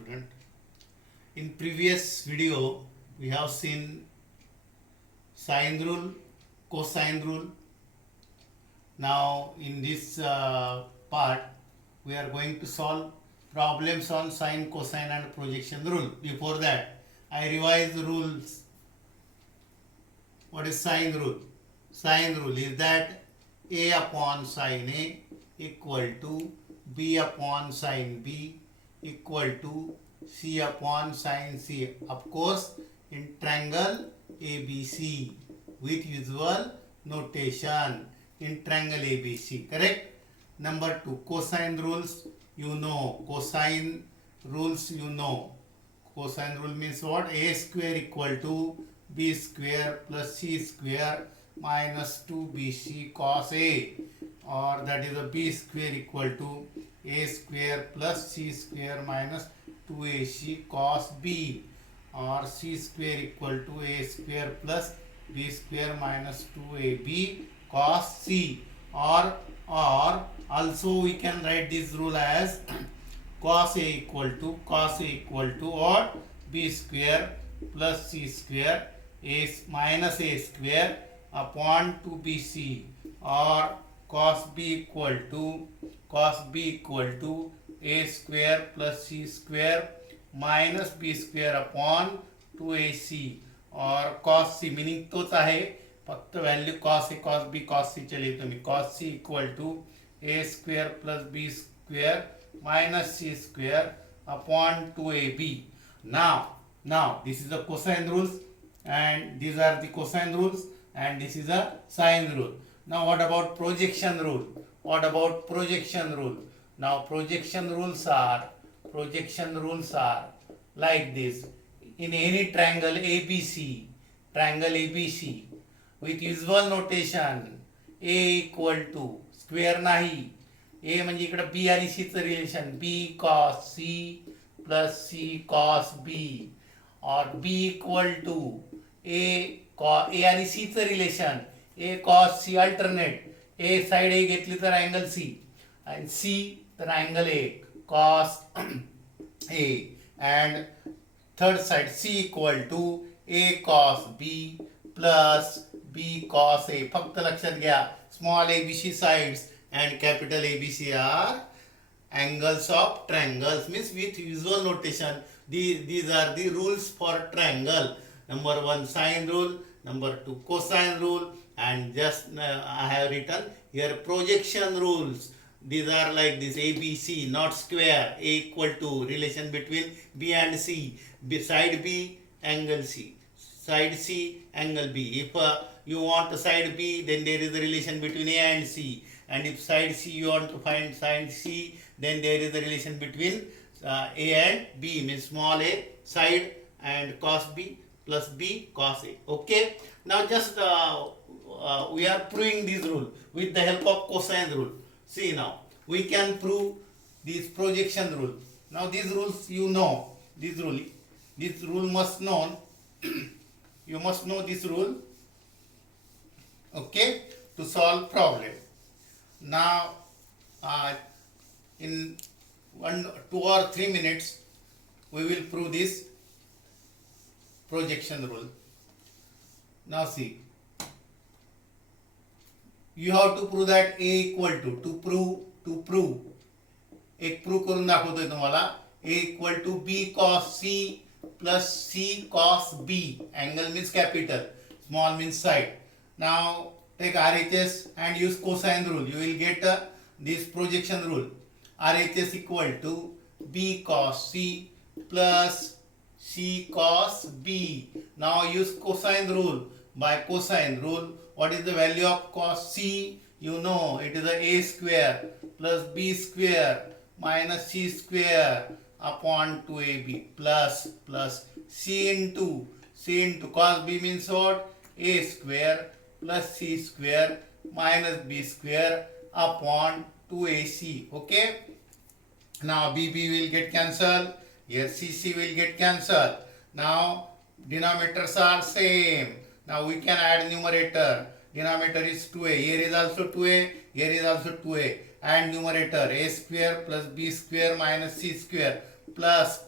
student. In previous video, we have seen sine rule, cosine rule. Now, in this part, we are going to solve problems on sine, cosine, and projection rule. Before that, I revise the rules. What is sine rule? Sine rule is that a upon sine a equal to b upon sine b equal to c upon sine c. Of course, in triangle ABC with usual notation in triangle ABC. Correct? Number 2, cosine rules you know. Cosine rules you know. Cosine rule means what? A square equal to b square plus c square minus 2bc cos a, or that is a b square equal to a square plus c square minus 2ac cos b, or c square equal to a square plus b square minus 2ab cos c, or also we can write this rule as cos a equal to or b square plus c square a minus a square upon 2bc, or cos b equal to a square plus c square minus b square upon 2ac, or cos c meaning तोच आहे, फक्त value cos a cos b cos c चे लिहितो मी. cos c equal to a square plus b square minus c square upon 2ab. Now this is the cosine rules, and these are the cosine rules, and this is a sine rule. Now what about projection rule? Now projection rules are like this. In any triangle ABC with usual notation, a equal to square नाही, a म्हणजे इकडे b आणि c चं relation b cos c plus c cos b, or b equal to a आणि c चं relation a cos c alternate, a side a घेतली तर angle c आणि c तर angle a cos a, and third side c equal to a cos b plus b cos a. फक्त लक्षात घ्या, small abc sides and capital ABC are angles of triangles, means with usual notation. These are the rules for triangle. Number 1 sine rule, number 2 cosine rule, and just I have written here projection rules. These are like this: ABC, not square, a equal to relation between b and c, side b angle c, side c angle b. If you want side b, then there is a relation between a and c, and if side c you want to find side c, then there is a relation between a and b, means small a side and cos b plus b cos a. Okay, now just we are proving this rule with the help of cosine rule. See, now we can prove this projection rule. Now these rules you know, this rule must know. You must know this rule, okay, to solve problem. Now in 1, 2 or 3 minutes we will prove this projection rule. Now see, you have to prove that a equal to prove एक prove करून दाखवतोय तुम्हाला. a equal to b cos c plus c cos b, angle means capital, small means side. Now take RHS and use cosine rule. You will get this projection rule. RHS equal to b cos c plus c cos b. Now use cosine rule. By cosine rule, what is the value of cos c? You know, it is a square plus b square minus c square upon 2ab plus c into cos b means what? A square plus c square minus b square upon 2ac. Okay, now bb will get cancelled, here cc will get cancelled. Now denominators are same. Now we can add numerator. Denominator is 2a, here is also 2a, here is also 2a, and numerator a square plus b square minus c square plus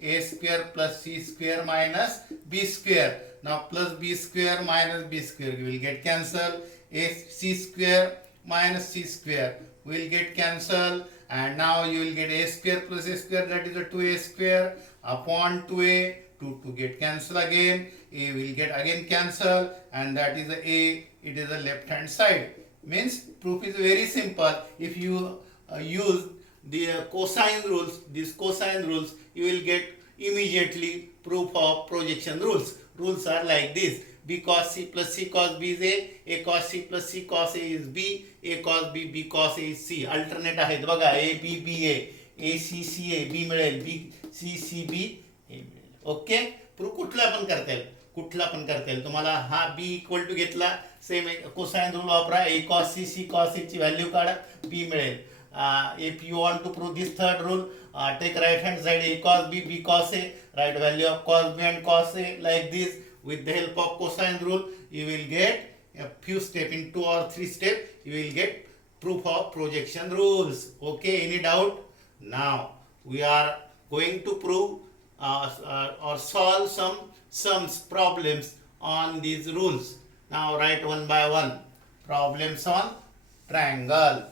a square plus c square minus b square. Now plus b square minus b square will get cancelled. A c square minus c square will get cancelled, and now you will get a square plus a square, that is a 2a square upon 2a. 2 get cancelled again, a will get again cancelled, and that is a, it is the left hand side. Means proof is very simple. If you use the cosine rules, these cosine rules, you will get immediately proof of projection rules. Rules are like this: b cos c plus c cos b is a cos c plus c cos a is b, a cos b cos a is c. Alternate आहेत बघा, a b b a c c a, b मिळेल b c c b a मिळेल. Okay, proof कुठला पण करता येईल, कुठला पण करता येईल तुम्हाला. हा b इक्वल टू घेतला, सेम कोसाइन रूल वापरा, a cos c cos a ची व्हॅल्यू काढा, b मिळेल. If you want to prove this third rule, take right hand side, a cos b cos a, write value of cos b and cos a like this. With the help of cosine rule, you will get a few steps, in 2 or 3 steps, you will get proof of projection rules. Okay, any doubt? Now we are going to prove or solve some sums problems on these rules. Now write one by one. Problems on triangle.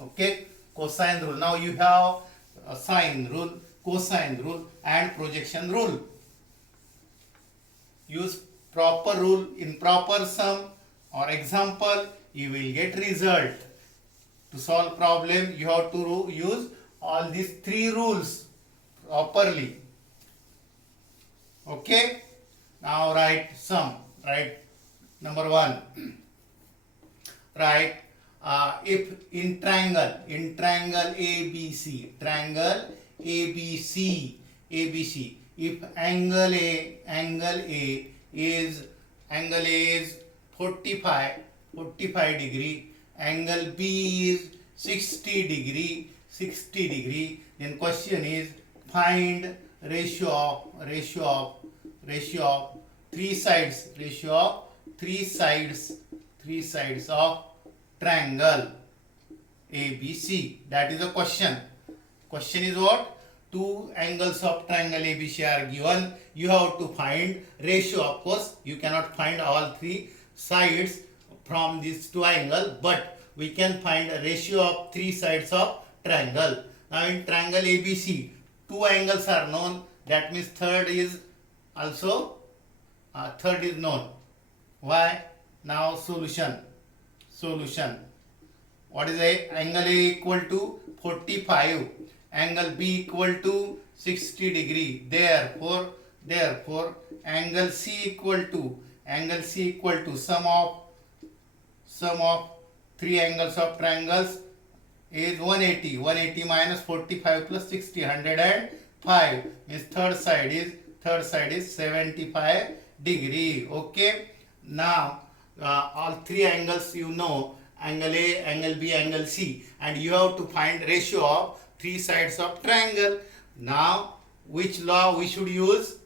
Okay, cosine rule. Now you have sine rule, cosine rule and projection rule. Use proper rule in proper sum or example, you will get result. To solve problem, you have to use all these 3 rules properly. Okay, now write sum. Write number 1. Write if in triangle ABC, triangle ABC, if angle A is 45 degree, angle B is 60 degree, then question is find ratio of 3 sides of triangle ABC. That is a question. Question is what? 2 angles of triangle ABC are given. You have to find ratio. Of course, you cannot find all 3 sides from these 2 angles, but we can find a ratio of 3 sides of triangle. Now in triangle ABC, 2 angles are known. That means third is also known. Why? Now solution. What is angle A equal to 45, angle B equal to 60 degree. Therefore angle C equal to sum of 3 angles of triangles is 180. 180 minus 45 plus 60, 105. Means third side is 75 degree. Okay. Now all 3 angles you know, angle A, angle B, angle C, and you have to find ratio of 3 sides of triangle. Now which law we should use?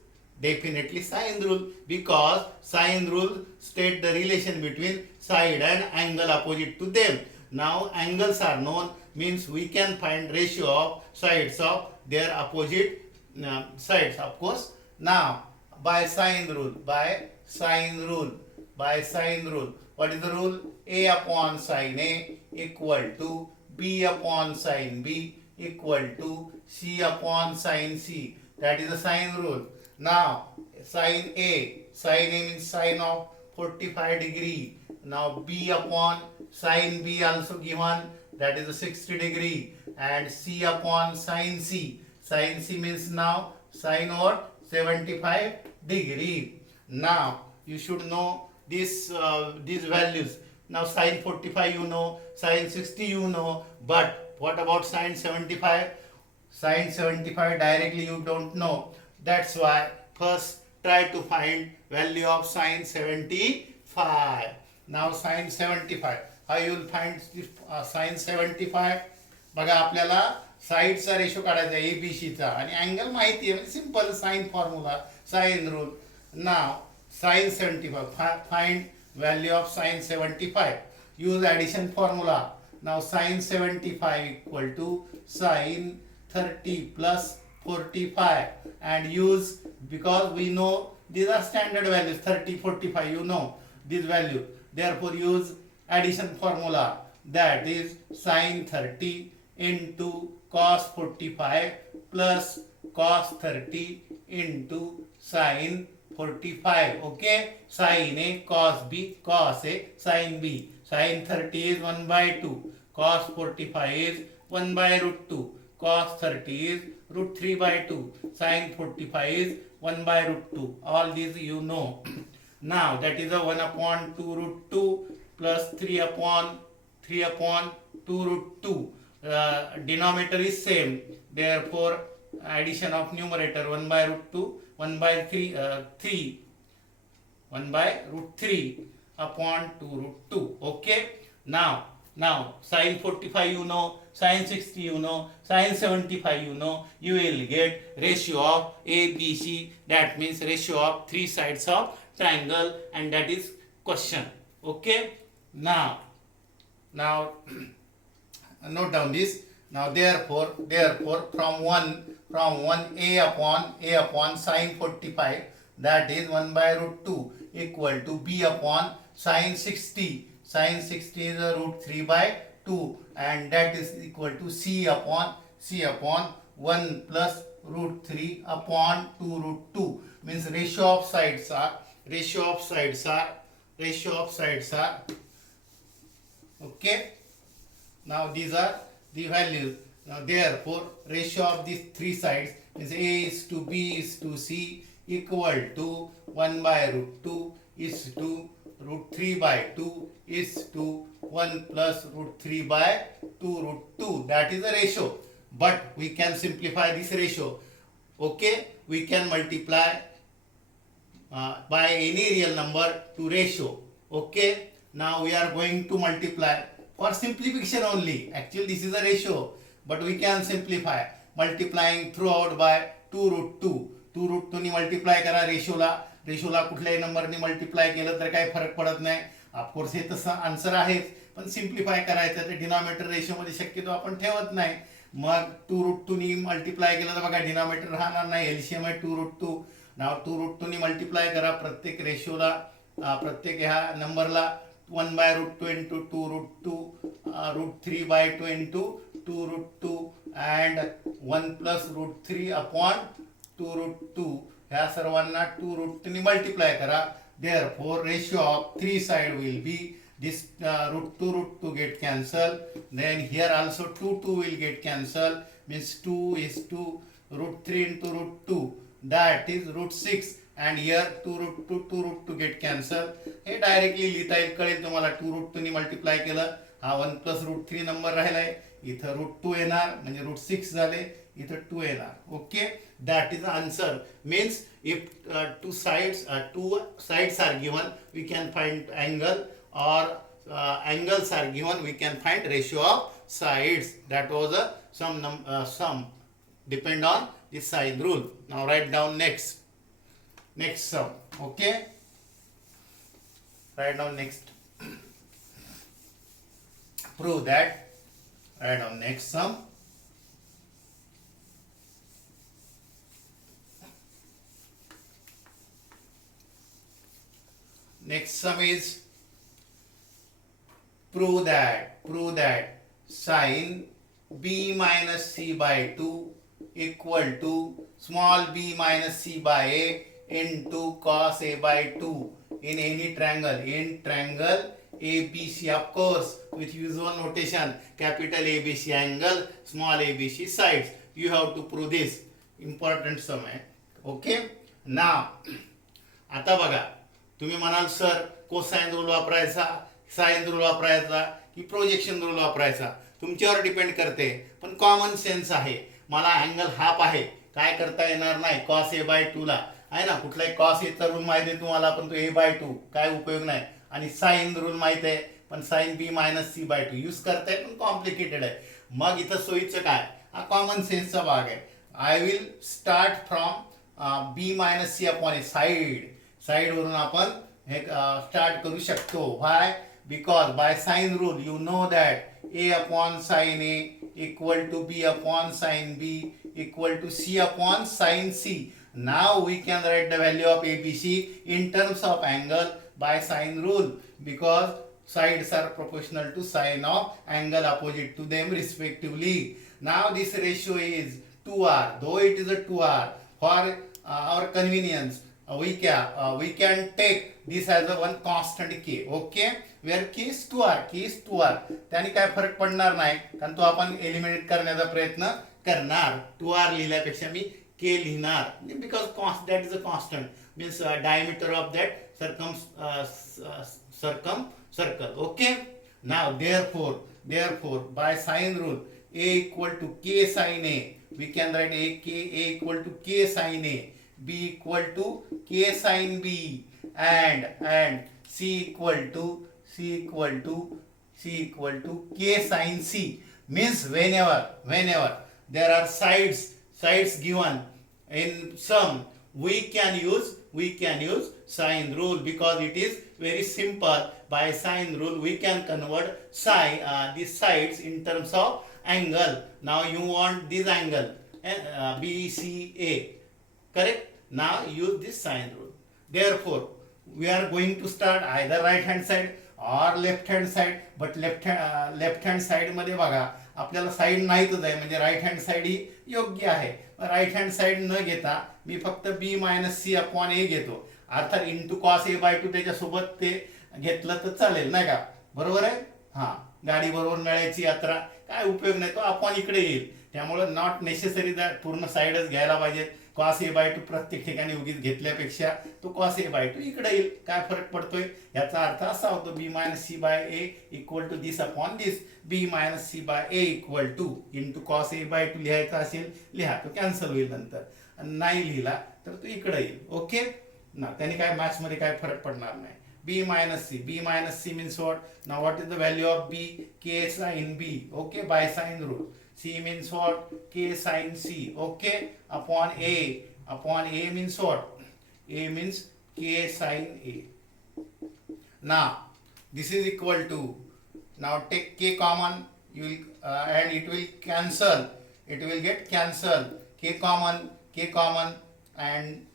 Definitely sine rule, because sine rule state the relation between side and angle opposite to them. Now angles are known, means we can find ratio of sides of their opposite sides, of course. Now by sine rule, what is the rule? A upon sine A equal to B upon sine B equal to C upon sine C. That is the sine rule. Now sine A means sine of 45 degree. Now B upon sine B also given, that is the 60 degree, and C upon sine C. Sine C means now sine what? 75 degree. Now you should know these values. Now sine 45 you know, sine 60 you know, but what about sine 75? Sine 75 directly you don't know. That's why first try to find value of sine 75. Now sine 75. How you will find sine 75? बघा आपल्याला साइडचा ratio काढायचा आहे एबीसीचा, आणि angle माहिती आहे, simple sine formula, sine rule. नाव sin 75, find value of sin 75, use addition formula. Now sin 75 equal to sin 30 plus 45 and use, because we know these are standard values 30, 45, you know this value, therefore use addition formula, that is sin 30 into cos 45 plus cos 30 into sin 45. Okay, sin A cos B, cos A sin B. Sin 30 is 1 by 2, cos 45 is 1 by root 2, cos 30 is root 3 by 2, sin 45 is 1 by root 2. All these you know. Now that is a 1 upon 2 root 2 plus 3 upon 2 root 2. Denominator is same, therefore addition of numerator 1 by root 2, 1 by 3, 1 by root 3 upon 2 root 2. Okay, now sin 45 you know, sin 60 you know, sin 75 you know, you will get ratio of ABC, that means ratio of three sides of triangle, and that is question. Okay, now note down this. Now therefore from 1 a upon sin 45, that is 1 by root 2, equal to b upon sin 60. Sin 60 is a root 3 by 2, and that is equal to c upon 1 plus root 3 upon 2 root 2. Means ratio of sides are okay. Now these are the values. Now therefore ratio of these three sides is A is to B is to C equal to 1 by root 2 is to root 3 by 2 is to 1 plus root 3 by 2 root 2. That is the ratio. But we can simplify this ratio. Okay, we can multiply by any real number to ratio. Okay, now we are going to multiply for simplification only. Actually this is a ratio, but we can simplify multiplying throughout by 2 root 2. 2 root 2 ने multiply करा रेशोला कुठल्याही नंबरने multiply केलं तर काही फरक पडत नाही. Of course हे तसं आन्सर आहेच, पण सिम्प्लिफाय करायचं तर डिनॉमिनेटर रेशोमध्ये शक्यतो आपण ठेवत नाही. मग 2 रूट 2 ने मल्टिप्लाय केलं तर बघा डिनॉमिनेटर राहणार नाही, एलसीएम आहे 2 रूट 2. नाव 2 रूट 2 ने मल्टिप्लाय करा प्रत्येक रेशोला, प्रत्येक ह्या नंबरला 1 by root 2 into 2 root 2, root 3 by 2 into 2 root 2 and 1 plus root 3 upon 2 root 2. ह्या सर्वांना 2 root 2 ने मल्टिप्लाय करा. Therefore ratio of three side will be this root 2 get cancelled. Then here also 2 will get cancelled. Means 2 is 2, root 3 into root 2, that is root 6. And here 2 root 2 get cancelled. Hey directly लिहिता येईल, कळेल तुम्हाला. 2 root 2 ने multiply केलं, हा 1 plus root 3 number राहिलाय, इथं root 2 येणार म्हणजे रूट 6 झाले, इथं 2 येणार. Okay, that is the answer. Means if two sides are given, we can find angle, or angles are given, we can find ratio of sides. That was a sum depend on the sine rule. Now write down next sum. Okay, write down next. Prove that. Write down next sum. Next sum is prove that sin b minus c by 2 equal to small b minus c by a into cos a by 2 in any triangle ABC, of course, with usual notation, capital ABC angle, small ABC sides. You have to prove this. Important sum आहे. Okay, now आता बघा, तुम्ही म्हणाल sir cosine rule वापरायचा, sine rule वापरायचा की projection rule वापरायचा, तुमच्यावर डिपेंड करते. पण कॉमन सेन्स आहे. मला अँगल हाफ आहे, काय करता येणार नाही कॉस ए बाय 2 ला, आहे ना. कुठलाही कॉस एचा रूल माहिती आहे तुम्हाला, पण तो ए बाय 2 काय उपयोग नाही. आणि साइन रूल माहिती आहे, पण sine B minus C by 2 use करताय, पण कॉम्प्लिकेटेड आहे. मग इथं सोयीचं काय, हा कॉमन सेन्सचा भाग आहे. I will start from B minus C upon A साइडवरून आपण हे स्टार्ट करू शकतो. Why, because by sine rule you know that A upon sine A equal to B upon sine B equal to C upon sin C. Now we can write the value of ABC in terms of angle by sine rule, because sides are proportional to sine of angle opposite to them respectively. Now this ratio is 2r, though it is a 2r. For our convenience, we can take this as a one constant k. Okay, where k is 2r, k is 2r. त्याने काय फरक पडणार नाही, कारण तो आपण eliminate करण्याचा प्रयत्न करणार. 2r लिहिल्यापेक्षा मी k लिहिणार, because that is a constant, means diameter of that circle. Okay, now therefore by sine rule, a equal to k sine a, we can write a equal to k sine a, b equal to k sine b, and c equal to k sine c. Means whenever there are sides given in sum, we can use sine rule, because it is very simple. By sine rule we can convert these sides in terms of angle. Now you want this angle BCA, correct? Now use this sine rule. Therefore we are going to start either right hand side or left hand side, but left hand side मध्ये बघा आपल्याला side नाहीतच आहे, म्हणजे right hand side ही योग्य आहे. Right hand side न घेता मी फक्त b मायनस सी अपॉन ए घेतो, अर्थात into cos A by to त्याच्यासोबत ते घेतलं तर चालेल, नाही का? बरोबर आहे. हा, गाडी बरोबर मिळायची यात्रा, काय उपयोग नाही, तो अपॉन इकडे येईल. त्यामुळे नॉट नेसेसरी पूर्ण साईडच घ्यायला पाहिजे. कॉस ए बाय टू प्रत्येक ठिकाणी उगीच घेतल्यापेक्षा तो कॉस ए बाय टू इकडे येईल. काय फरक पडतोय याचा अर्थ असा होतो, B minus C by A equal to this upon this. B minus C by A equal to into cos A by two लिहायचा असेल लिहा, तो कॅन्सल होईल नंतर. नाही लिहिला तर तो इकडे येईल. ओके ना, त्याने काय मॅथ्स मध्ये काय फरक पडणार नाही. b minus c means what? Now what is the value of b? K sin b. Okay, by sine rule. C means what? K sin c. Okay, upon a means what? A means k sin a. Now this is equal to, now take k common, you will and it will cancel, it will get cancelled. K common, and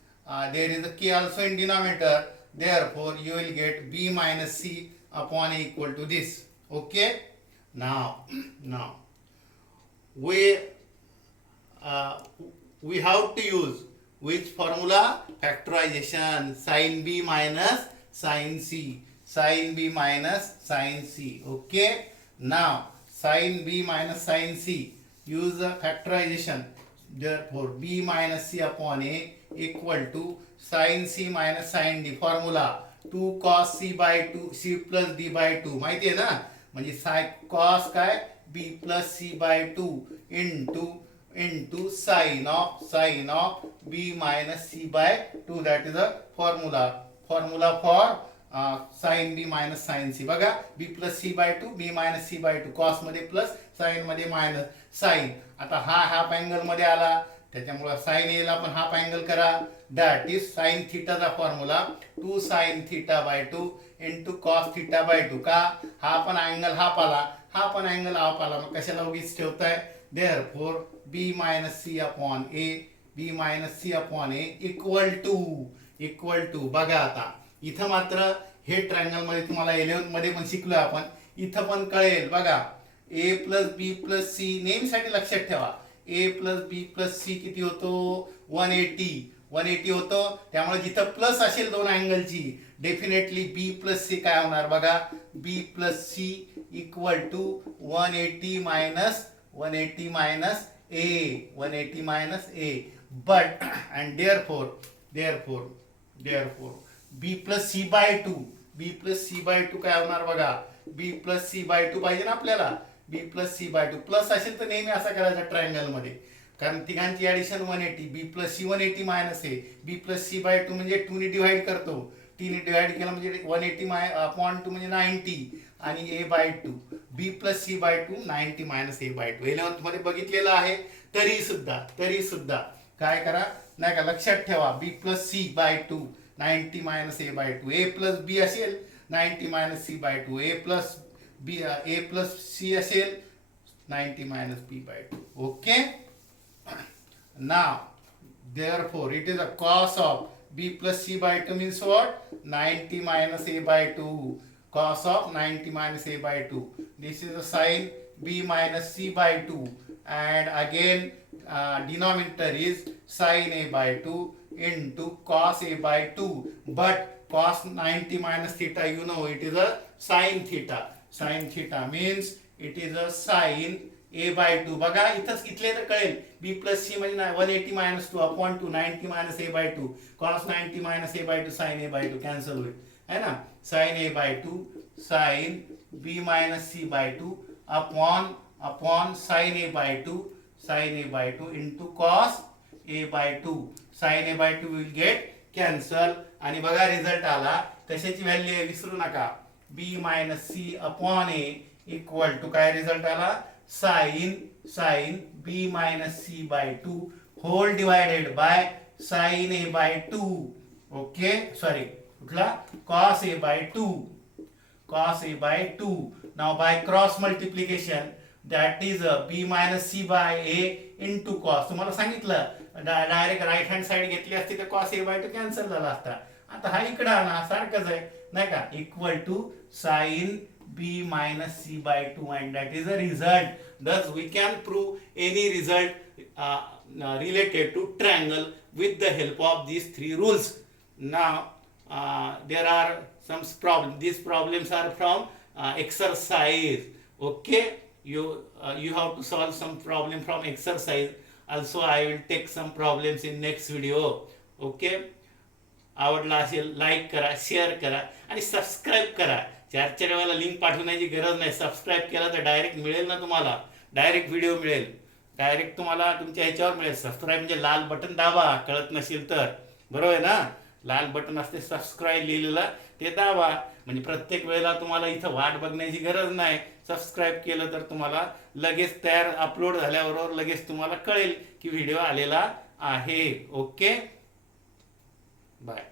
there is a k also in denominator. Therefore you will get b minus c upon a equal to this. Okay, now we have to use which formula? Factorization. Sin b minus sin c, sin b minus sin c. Okay, now sin b minus sin c, use the factorization. Therefore b minus c upon a equal to sin c minus sin d. Formula 2 cos c by 2 c plus d by 2 माहिती आहे ना, म्हणजे cos काय b plus c by 2 into sin of b minus c by 2. that is a formula for sin b minus sin c. बघा, b plus c by 2, b minus c by 2, cos मध्ये plus, sin मध्ये minus. sin आता हा half angle मध्ये आला, त्याच्यामुळे sign A ला पण हाफ अँगल करा. दॅट इज साइन थीटाचा formula 2 sin theta by 2 into cos theta by 2. का? हा पण अँगल हाफ आला, हा पण अँगल हाफ आला, मग कशाला उगीच ठेवताय? Therefore b minus C upon A equal to बघा. आता इथं मात्र हे ट्रायंगल मध्ये तुम्हाला 11 मध्ये पण शिकलोय आपण, इथं पण कळेल बघा. a plus B plus C नेहमीसाठी लक्षात ठेवा. a plus B plus C किती होतो? 180 होतो. त्यामुळे जिथं प्लस असेल दोन अँगलची, डेफिनेटली b प्लस सी काय होणार बघा. b plus C equal to 180 minus a. But and therefore b plus C by 2 काय होणार बघा. b प्लस सी बाय 2 पाहिजे ना आपल्याला. b plus C by 2 plus असेल तर नेहमी असा करायचा ट्रायंगल मध्ये, कारण तिघांची addition 180. b plus C 180 minus A. b plus C by 2 म्हणजे 2 ने डिवाइड करतो, t ने डिवाइड केला म्हणजे 180 अपॉन 2 म्हणजे 90 आणि a by 2. b plus C by 2 90 minus a by 2 11th मध्ये बघितलेलं आहे. तरी सुद्धा काय करा नाही का, लक्षात ठेवा. b plus C by 2 90 minus a by 2. a plus b असेल 90 minus c by 2. a plus c असेल 90 minus b by 2. Okay, Now, therefore, it is a cos of b plus c by 2 means what? 90 minus a by 2. Cos of 90 minus a by 2. This is a sine b minus c by 2. And again, denominator is sine a by 2 into cos a by 2. But cos 90 minus theta, you know, it is a sine theta. Sine theta means it is a sine a by 2. बघा इथंच इथले तर कळेल b plus C म्हणजे 180 minus 2 upon 2 90 minus a by 2 cos 90 minus a by 2 sin a by 2 cancel होईल है ना sin a by 2 sin b minus c by 2 upon sin a by 2 into cos a by 2 sin a by 2 will get cancel आणि बघा result आला कशाची value आहे विसरू नका b minus C upon a equal to काय result आला sin b minus c by 2 whole divided by sin a by 2 okay sorry कुठला cos a by 2 now by cross multiplication that is b minus c by a into cos तुम्हाला सांगितलं direct right hand side घेतली असती तर cos a by 2 cancel झाला असता आता हा इकडे आला सारखंच आहे नाही का equal to sin b minus c by 2 and that is a result. Thus we can prove any result related to triangle with the help of these three rules. Now there are some problems. These problems are from exercise. Okay, you have to solve some problem from exercise. Also I will take some problems in next video. Okay, आवडला असेल like करा share करा आणि subscribe करा 4 वेळेला link पाठवण्याची गरज नाही सबस्क्राईब केला तर डायरेक्ट मिळेल ना तुम्हाला डायरेक्ट व्हिडिओ मिळेल डायरेक्ट तुम्हाला तुमच्या ह्याच्यावर मिळेल सबस्क्राईब म्हणजे लाल बटन दाबा कळत नसेल तर बरोबर आहे ना लाल बटन असते सबस्क्राईब लिहिलेलं ते दाबा म्हणजे प्रत्येक वेळेला तुम्हाला इथं वाट बघण्याची गरज नाही सबस्क्राईब केलं तर तुम्हाला लगेच तयार अपलोड झाल्याबरोबर लगेच तुम्हाला कळेल की व्हिडिओ आलेला आहे ओके बाय